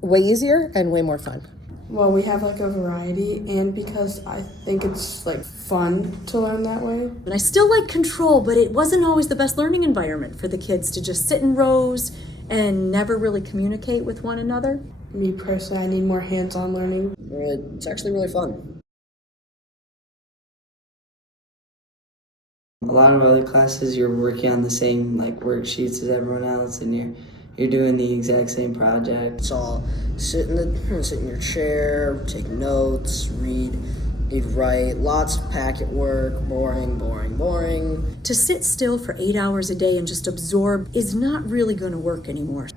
way easier and way more fun. Well, we have like a variety, and because I think it's like fun to learn that way. And I still like control, but it wasn't always the best learning environment for the kids to just sit in rows and never really communicate with one another. Me personally, I need more hands-on learning. It's actually really fun. A lot of other classes, you're working on the same worksheets as everyone else, and you're doing the exact same project. It's all sit in your chair, take notes, read, you'd write, lots of packet work, boring. To sit still for 8 hours a day and just absorb is not really going to work anymore.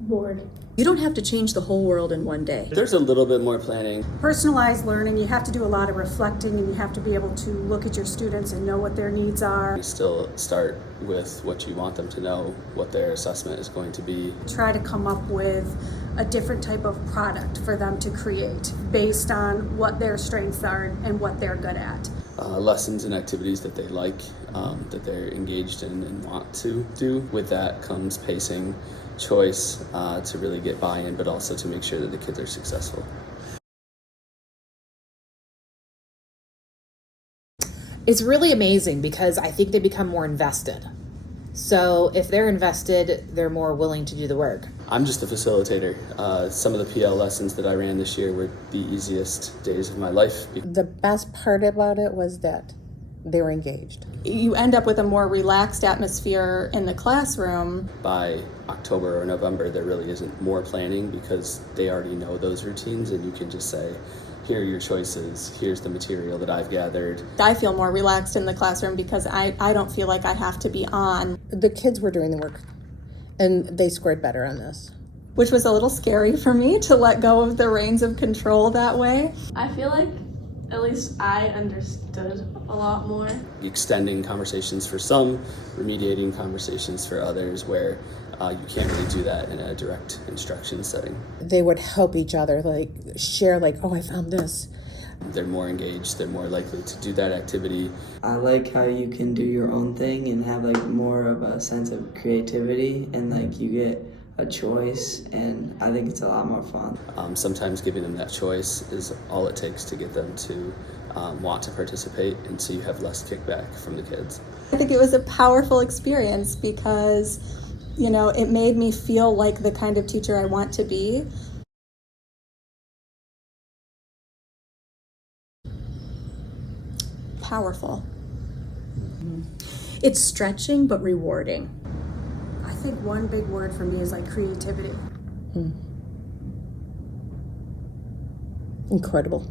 Bored. You don't have to change the whole world in one day. There's a little bit more planning. Personalized learning, you have to do a lot of reflecting, and you have to be able to look at your students and know what their needs are. You still start with what you want them to know, what their assessment is going to be. Try to come up with a different type of product for them to create based on what their strengths are and what they're good at. Lessons and activities that they like, that they're engaged in and want to do. With that comes pacing, choice, to really get buy-in, but also to make sure that the kids are successful. It's really amazing because I think they become more invested. So if they're invested, they're more willing to do the work. I'm just a facilitator. Some of the PL lessons that I ran this year were the easiest days of my life. The best part about it was that they were engaged. You end up with a more relaxed atmosphere in the classroom. By October or November, there really isn't more planning because they already know those routines, and you can just say, here are your choices, here's the material that I've gathered. I feel more relaxed in the classroom because I don't feel like I have to be on. The kids were doing the work, and they scored better on this. Which was a little scary for me to let go of the reins of control that way. I feel like at least I understood a lot more. Extending conversations for some, remediating conversations for others, where you can't really do that in a direct instruction setting. They would help each other, share, oh, I found this. They're more engaged, they're more likely to do that activity. I like how you can do your own thing and have more of a sense of creativity, and you get a choice, and I think it's a lot more fun. Sometimes giving them that choice is all it takes to get them to want to participate, and so you have less kickback from the kids. I think it was a powerful experience because, it made me feel like the kind of teacher I want to be. Powerful. Mm-hmm. It's stretching but rewarding. I think one big word for me is creativity. Incredible.